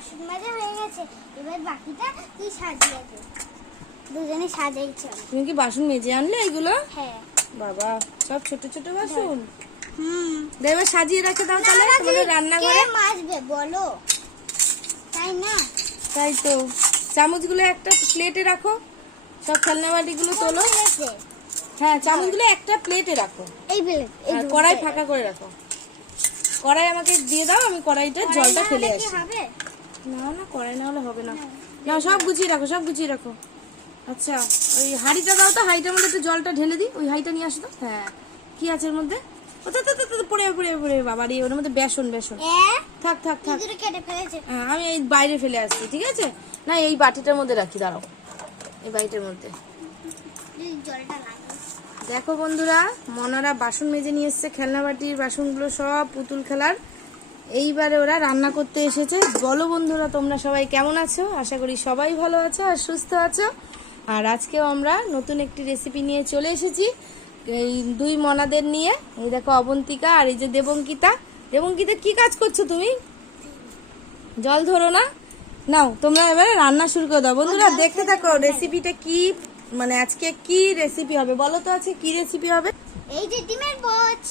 বাসন মাজা হয়ে গেছে। এবার বাকিটা তুই সাজিয়ে দে। দুজনে সাজাইছ তুমি কি বাসন মেজে আনলে এগুলো? হ্যাঁ। বাবা সব ছোট ছোট বাসন? হুম। এবার সাজিয়ে রাখে দাও তাহলে তোমাদের রান্নাঘরে। কে মাজবে বলো? তাই না? তাই তো। চামচগুলো একটা প্লেটে রাখো। সব খেলনা বাটিগুলো তোলো। হ্যাঁ চামচগুলো একটা প্লেটে রাখো। এই এই আর কড়াই ফাঁকা করে রাখো। কড়াই আমাকে দিয়ে দাও আমি কড়াইটা জলটা ফেলে আসি হবে? না না কড়াই না হলে হবে না। না সব গুছিয়ে রাখো সব গুছিয়ে রাখো। আচ্ছা ওই হাঁড়িটা দাও তো হাঁড়িটার মধ্যে একটু জলটা ঢেলে দিই। ওই হাঁড়িটা নিয়ে আসো তো। হ্যাঁ। কি আছে এর মধ্যে? তো পড়ে পড়ে পড়ে বাবা রে ওর মধ্যে বেসন বেসন। থাক থাক থাক। হ্যাঁ, আমি এই বাইরে ফেলে আসছি ঠিক আছে? না এই বাটিটার মধ্যে রাখি দাঁড়াও। এই বাটিটার মধ্যে। দেখো বন্ধুরা মনারা বাসন মেজে নিয়ে এসছে খেলনা বাটির বাসনগুলো সব পুতুল খেলার। এইবারে ওরা রান্না করতে এসেছে। বলো বন্ধুরা তোমরা সবাই কেমন আছো? আশা করি সবাই ভালো আছো আর সুস্থ আছো। আর আজকেও আমরা নতুন একটি রেসিপি নিয়ে চলে এসেছি। এই দুই মনাদের নিয়ে। এই দেখো অবন্তিকা আর এই যে দেবঙ্কিতা। দেবঙ্কিতা কি কাজ করছ তুমি? জল ধরো না। নাও তোমরা এবারে রান্না শুরু করে দাও। বন্ধুরা দেখতে থাকো রেসিপিটা কি মানে আজকে কি রেসিপি হবে? বলো তো আছে কি রেসিপি হবে? এই যে ডিমের পোচ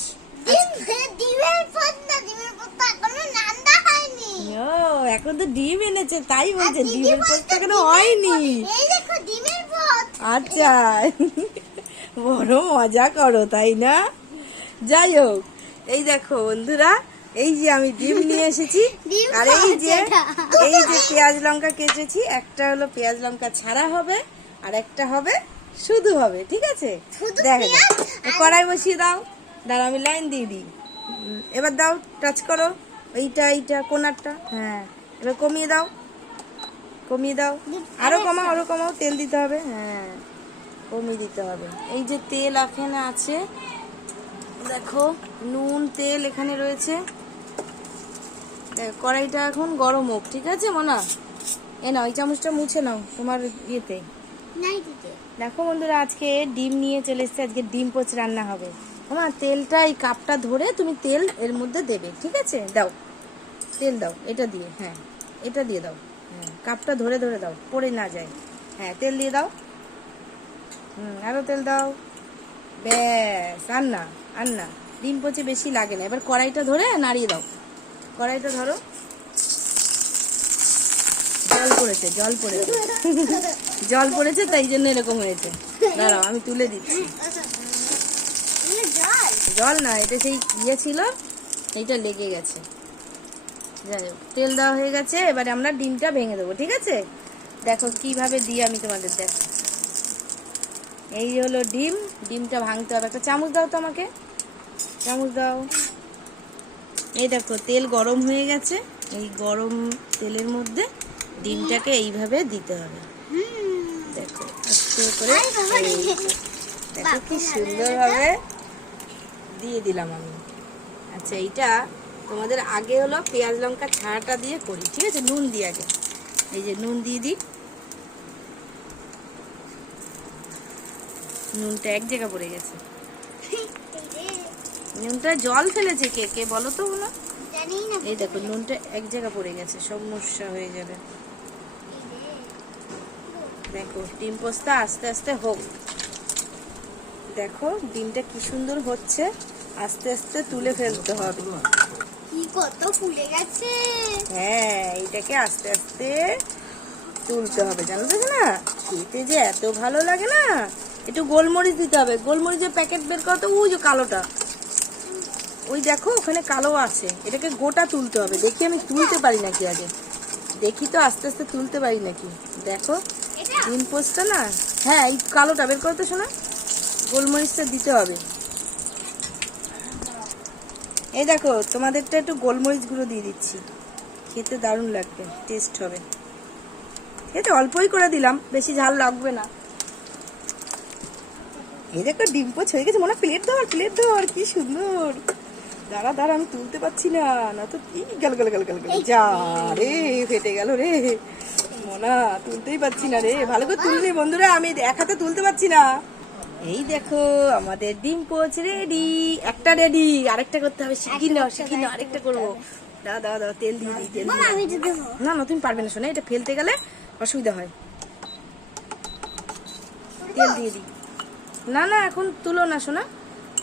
এখনও তো ডিম এনেছে তাই বলছে ডিমের পোস্টটা কেন হয়নি। আচ্ছা। বড় মজা করো তাই না? যাই হোক এই দেখো বন্ধুরা এই যে আমি ডিম নিয়ে এসেছি আর এই যে এই যে পেঁয়াজ লঙ্কা কেটেছি একটা হলো পেঁয়াজ লঙ্কা ছাড়া হবে আর একটা হবে শুধু হবে ঠিক আছে? দেখো কড়াই বসিয়ে দাও। দাঁড়া আমি লাইন দিয়ে দিই। এবার দাও টাচ করো। এইটা এইটা কোনারটা। হ্যাঁ এবার কমিয়ে দাও। কমিয়ে দাও। আরও কমাও আরও কমাও তেল দিতে হবে। হ্যাঁ কমিয়ে দিতে হবে। এই যে তেল এখানে আছে দেখো নুন তেল এখানে রয়েছে। কড়াইটা এখন গরম হোক ঠিক আছে মনা? এ নাও এই চামচটা মুছে নাও তোমার ইয়েতে। দেখো বন্ধুরা আজকে ডিম নিয়ে চলে এসেছে আজকে ডিম পোচ রান্না হবে। আমার তেলটা, এই কাপটা ধরে তুমি তেল এর মধ্যে দেবে, ঠিক আছে? দাও। তেল দাও, এটা দিয়ে হ্যাঁ এটা দিয়ে দাও। হ্যাঁ কাপটা ধরে ধরে দাও, পড়ে না যায়। হ্যাঁ তেল দিয়ে দাও। হুম আরও তেল দাও। ব্যাস, আর না আর না, ডিম পচে বেশি লাগে না। এবার কড়াইটা ধরে নাড়িয়ে দাও। কড়াইটা ধরো। জল পড়েছে জল পড়েছে। জল পড়েছে, তাই জন্য এরকম হয়েছে। দাঁড়াও, আমি তুলে দিচ্ছি। জল না এটা সেই ইয়ে ছিল এইটা লেগে গেছে। যাই হোক, তেল দেওয়া হয়ে গেছে এবারে আমরা ডিমটা ভেঙে দেবো ঠিক আছে? দেখো কীভাবে দিই আমি তোমাদের দেখো এই হলো ডিম ডিমটা ভাঙতে হবে। একটা চামচ দাও তো আমাকে। চামচ দাও। এই দেখো তেল গরম হয়ে গেছে। এই গরম তেলের মধ্যে ডিমটাকে এইভাবে দিতে হবে। দেখো করে। দেখো কি সুন্দর ভাবে দিয়ে দিলাম আমি। আচ্ছা এইটা তোমাদের আগে হলো পেঁয়াজ লঙ্কা ছাড়াটা দিয়ে করি ঠিক আছে? নুন দিয়ে আগে। এই যে নুন দিয়ে দিই। নুনটা এক জায়গা পড়ে গেছে। নুনটা জল ফেলেছে কে? কে বলো তো বলো। এই দেখো নুনটা এক জায়গা পড়ে গেছে সমস্যা হয়ে যাবে। দেখো ডিম পোস্তা আস্তে আস্তে হোক। দেখো ডিমটা কি সুন্দর হচ্ছে। আস্তে আস্তে তুলে ফেলতে হবে। কি কত ফুলে গেছে। হ্যাঁ এটাকে আস্তে আস্তে তুলতে হবে। জানো তো না খেতে যে এত ভালো লাগে না। একটু গোলমরিচ দিতে হবে। গোলমরিচের প্যাকেট বের করো তো ওই যে কালোটা। ওই দেখো ওখানে কালো আছে। এটাকে গোটা তুলতে হবে। দেখি আমি তুলতে পারি নাকি আগে। দেখি তো আস্তে আস্তে তুলতে পারি নাকি। দেখো ডিম পোস্টটা না। হ্যাঁ এই কালোটা বের করতে শোনা গোলমরিচটা দিতে হবে। এই দেখো, তোমাদেরটা একটু গোলমরিচ গুঁড়ো দিয়ে দিচ্ছি। খেতে দারুণ লাগবে টেস্ট হবে। এটা অল্পই করে দিলাম, বেশি ঝাল লাগবে না। এই দেখো, ডিম পোচ হয়ে গেছে, মনে প্লেট ধর প্লেট ধর কি সুন্দর। দাঁড়া দাঁড়া, আমি তুলতে পারছি না না তো কি গেল গেল গেল গেল যা রে, ফেটে গেল রে। মোনা, তুলতেই পারছি না রে, ভালো করে তুলনি বন্ধুরা, আমি এক হাতে তুলতে পারছি না। এই দেখো আমাদের ডিম পোচ রেডি একটা রেডি আরেকটা করতে হবে শিখিয়ে নাও শিখিয়ে নাও আরেকটা করব। দাও দাও দাও তেল দিয়ে দিই তেল। না না তুমি পারবে না শোনা এটা ফেলতে গেলে অসুবিধা হয়। তেল দিয়ে দিই। না না এখন তুলো না শোনা।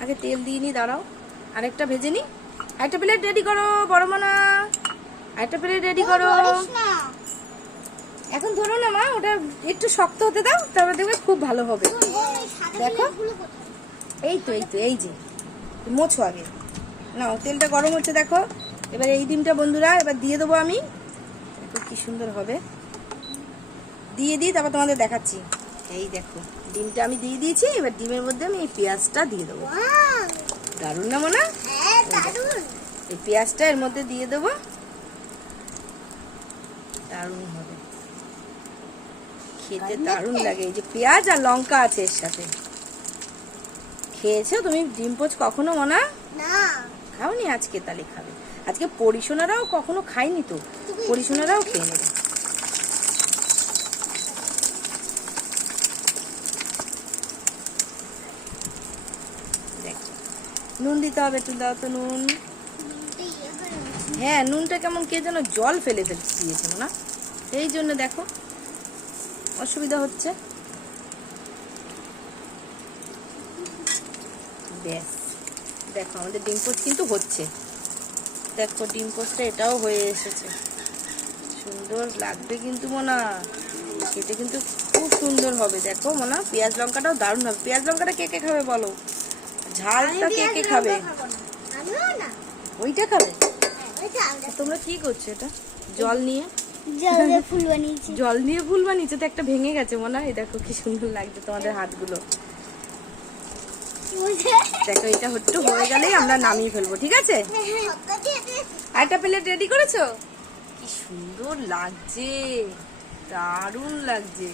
আগে তেল দিয়ে নি দাঁড়াও। আরেকটা ভেজে নি। একটা প্লেট রেডি করো বড় মানা একটা প্লেট রেডি করো। এখন ধরো না মা ওটা একটু শক্ত হতে দাও তারপর দেখবে খুব ভালো হবে। দেখো। এই তো এই তো এই যে। মোছো আগে। না তেলটা গরম হচ্ছে দেখো। এবার এই ডিমটা বন্ধুরা এবার দিয়ে দেবো আমি। দেখো কি সুন্দর হবে। দিয়ে দিই তারপর তোমাদের দেখাচ্ছি। এই দেখো ডিমটা আমি দিয়ে দিয়েছি। এবার ডিমের মধ্যে আমি এই পেঁয়াজটা দিয়ে দেবো! দারুণ না মনে? হ্যাঁ এই পেঁয়াজটা এর মধ্যে দিয়ে দেবো। দারুণ হবে। খেতে দারুণ লাগে। এই যে পেঁয়াজ আর লঙ্কা আছে এর সাথে। খেয়েছো? তুমি ডিম পোচ কখনো মনা? না। খাওনি আজকে তাহলে খাবে। আজকে পরিশোনারাও কখনো খায়নি তো? পরিশোনারাও খেয়ে নেবে। নুন দিতে হবে একটু দাও তো নুন। হ্যাঁ নুনটা কেমন কে যেন জল ফেলে ফেলে দিয়েছিল না এই জন্য দেখো অসুবিধা হচ্ছে। ব্যাস। দেখো আমাদের ডিম পোস্ট কিন্তু হচ্ছে। দেখো ডিম পোস্টটা এটাও হয়ে এসেছে। সুন্দর লাগবে কিন্তু মোনা। খেতে কিন্তু খুব সুন্দর হবে। দেখো মোনা পেঁয়াজ লঙ্কাটাও দারুণ হবে। পেঁয়াজ লঙ্কাটা কে কে খাবে বলো? ঝালটা কে কে খাবে? না। ওইটা খাবে? হ্যাঁ, তোমরা কি করছ এটা? জল নিয়ে? জল দিয়ে ফুল বানিয়েছি। জল নিয়ে ফুল বানিয়েছে তো একটা ভেঙে গেছে মনে হয়। দেখো কি সুন্দর লাগছে তোমাদের হাতগুলো। দেখো এটা একটু হয়ে গেলেই আমরা নামিয়ে ফেলব ঠিক আছে? আরেকটা প্লেট রেডি করেছ? কি সুন্দর লাগছে দারুণ লাগছে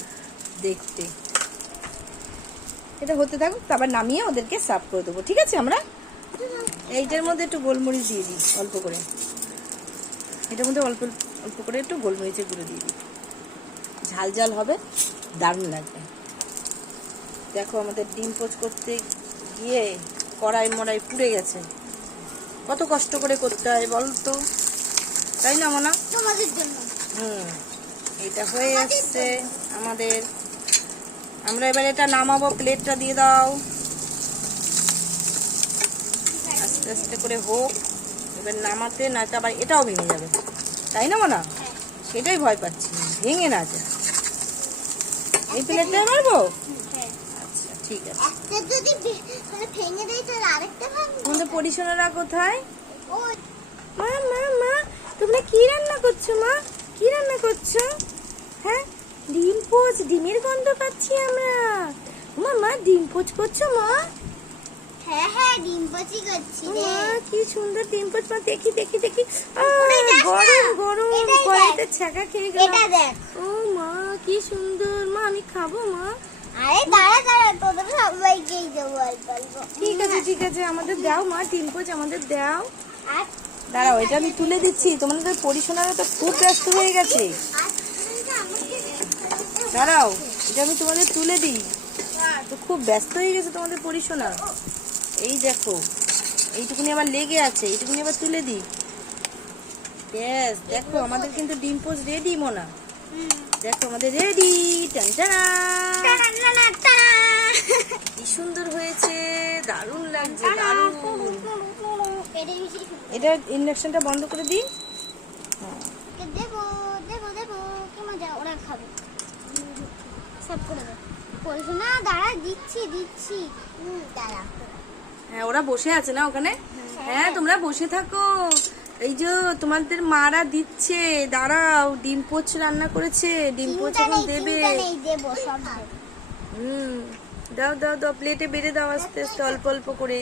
দেখতে। এটা হতে থাকুক তারপর নামিয়ে ওদেরকে সার্ভ করে দেবো ঠিক আছে আমরা? এইটার মধ্যে একটু গোলমরিচ দিয়ে দিই অল্প করে। এটার মধ্যে অল্প অল্প করে একটু গোলমরিচের গুঁড়ো দিয়ে দিই। ঝাল ঝাল হবে দারুণ লাগবে। দেখো আমাদের ডিম পোচ করতে গিয়ে কড়াই মড়াই পুড়ে গেছে। কত কষ্ট করে করতে হয় বল তো? তাই না মনা? তোমাদের জন্য। হুম এটা হয়ে যাচ্ছে আমাদের। আমরা এবার এটা নামাবো প্লেটটা দিয়ে দাও। আস্তে আস্তে করে হোক এবার নামাতে না তো আবার এটাও ভেঙে যাবে। তাই না মনা? সেটাই ভয় পাচ্ছি। ভেঙে না যায়। এই প্লেটটা মারবো আচ্ছা ঠিক আছে। ভে- মানে আমাদের পরিশোনারা কোথায়? মা মা মা তোমরা কি রান্না করছ মা? কি রান্না করছ? হ্যাঁ? ডিম পোচ ডিমের গন্ধ পাচ্ছি আমরা। মা মা ডিম পোচ করছ মা? হ্যাঁ হ্যাঁ ডিম করছি মা কি সুন্দর ডিম পোচ মা দেখি দেখি দেখি। গরম গরম কড়াইতে ছ্যাঁকা খেয়ে এটা দেখ। ও মা কি সুন্দর। মা আমি খাব মা? আরে দাঁড়া দাঁড়া তোদের সবাইকেই দেবো অল্প ঠিক আছে ঠিক আছে আমাদের দাও মা ডিম পোচ আমাদের দাও। দাঁড়াও এটা আমি তুলে দিচ্ছি। তোমাদের পরিশোনারা তো খুব ব্যস্ত হয়ে গেছে। দাঁড়াও এটা আমি তোমাদের তুলে দিই। তো খুব ব্যস্ত হয়ে গেছে তোমাদের পরিশোনা এই দেখো এইটুকুনি আবার লেগে আছে এইটুকুনি আবার তুলে দিই। ব্যাস দেখো আমাদের কিন্তু ডিম পোচ রেডি মোনা। দেখো আমাদের রেডি টান কি সুন্দর হয়েছে দারুণ লাগছে দারুণ। এটা ইন্ডাকশনটা বন্ধ করে দিই। দেবো দেবো দেবো কি মজা ওরা খাবে। সব করে দেবো। বলছো না দাঁড়া দিচ্ছি দিচ্ছি। দাঁড়া। হ্যাঁ ওরা বসে আছে না ওখানে? হ্যাঁ তোমরা বসে থাকো। এই যে তোমাদের মারা দিচ্ছে দাঁড়াও ডিম পোচ রান্না করেছে ডিম পোচ এখন দেবে। হুম দাও দাও দাও প্লেটে বেড়ে দাও আস্তে আস্তে অল্প অল্প করে।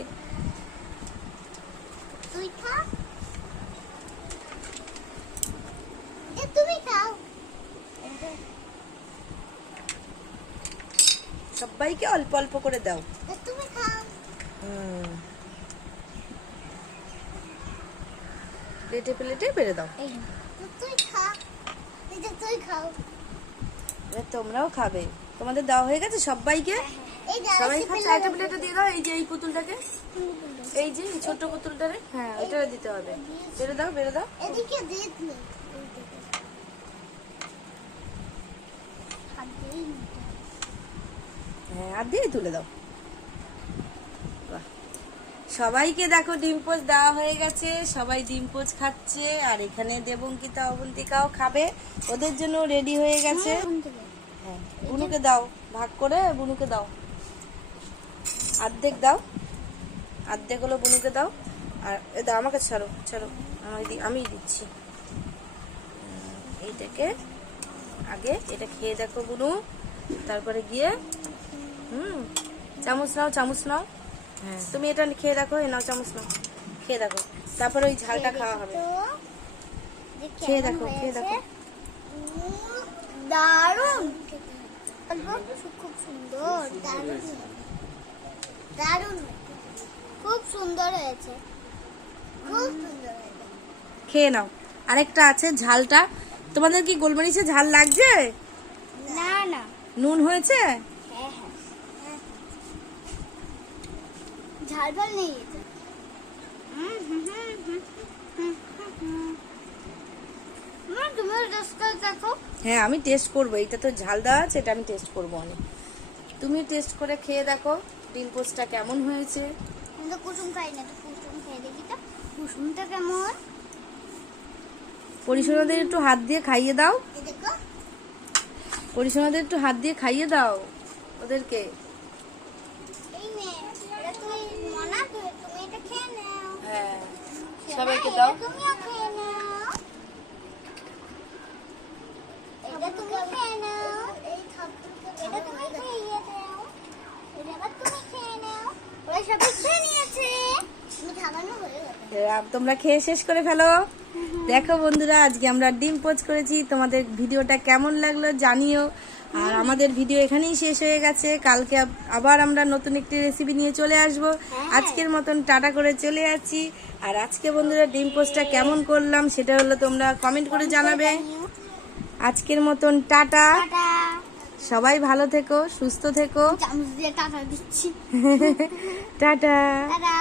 সবাইকে অল্প অল্প করে দাও। তুমি খাও। হুম। প্লেটে প্লেটে বেড়ে দাও। এই তো তুই খা। এই যে তুই খাও। এবার তোমরাও খাবে। তোমাদের দেওয়া হয়ে গেছে সবাইকে? সবাই আরেকটা খাচ্ছে একটা প্লেটে দিয়ে দাও এই যে এই পুতুলটাকে। এই যে ছোট্ট পুতুলটারে। হ্যাঁ ওইটারে দিতে হবে। বেরো দাও বেরো দাও। এদিকে। হ্যাঁ আর দিয়ে তুলে দাও। বাহ। সবাইকে দেখো ডিম পোচ দেওয়া হয়ে গেছে। সবাই ডিম পোচ খাচ্ছে আর এখানে দেবঙ্কিতা অবন্তিকাও খাবে। ওদের জন্য রেডি হয়ে গেছে। হ্যাঁ বুনুকে দাও ভাগ করে বুনুকে দাও। অর্ধেক দাও। অর্ধেক হলো বুনুকে দাও। আর এ দাও আমাকে ছাড়ো ছাড়ো। আমি দি আমি দিচ্ছি। এইটাকে আগে এটা খেয়ে দেখো বুনু। তারপরে গিয়ে হুম চামচ নাও চামচ নাও। হ্যাঁ তুমি এটা খেয়ে দেখো এ নাও চামচ নাও। খেয়ে দেখো। তারপরে ওই ঝালটা খাওয়া হবে। খেয়ে দেখো, খেয়ে দেখো। দারুণ। খুব সুন্দর দারুণ। দারুণ। খুব সুন্দর হয়েছে। খুব সুন্দর হয়েছে। খেয়ে নাও। আরেকটা আছে ঝালটা। তোমাদের কি গোলমরিচে ঝাল লাগছে? না না। নুন হয়েছে হ্যাঁ হ্যাঁ হ্যাঁ। ঝাল ভালো নেই এতে। হুম, হুম, হুম, হুম, হুম, হুম, হুম। মা, তুমি টেস্ট করে দেখো। হ্যাঁ আমি টেস্ট করব। এটা তো ঝাল দেওয়া আছে এটা আমি টেস্ট করব অনেক। তুমি টেস্ট করে খেয়ে দেখো ডিম পোস্টটা কেমন হয়েছে। আমি তো কুসুম খাই না তো কুসুম খেয়ে দেখি তো। কুসুমটা কেমন পরিসোনাদের একটু হাত দিয়ে খাইয়ে দাও। এই দেখো। পরিসোনাদের একটু হাত দিয়ে খাইয়ে দাও ওদেরকে এই নে এটা তুই মনা তুই তুমি এটা খেয়ে নাও হ্যাঁ খেয়ে সবাইকে নাও, দাও এটা তুমিও খেয়ে নাও এটা তুমি খেয়ে নাও এই এটা তুমি খেয়ে দাও এটা আবার তুমি খেয়ে নাও ওরা সবাই খেয়ে নিয়েছে তুমি খাবানো হয়ে গেছে এবার তোমরা খেয়ে শেষ করে ফেলো। দেখো বন্ধুরা আজকে আমরা ডিম পোচ করেছি। তোমাদের ভিডিওটা কেমন লাগল জানিও। আর আমাদের ভিডিও এখানেই শেষ হয়ে গেছে। কালকে আবার আমরা নতুন একটি রেসিপি নিয়ে চলে আসব। আজকের মতন টাটা করে চলে যাচ্ছি। আর আজকে বন্ধুরা ডিম পোস্টটা কেমন করলাম সেটা হলো তোমরা কমেন্ট করে জানাবে। আজকের মতন টাটা। সবাই ভালো থেকো সুস্থ থেকো। টাটা দিচ্ছি। টাটা। টাটা।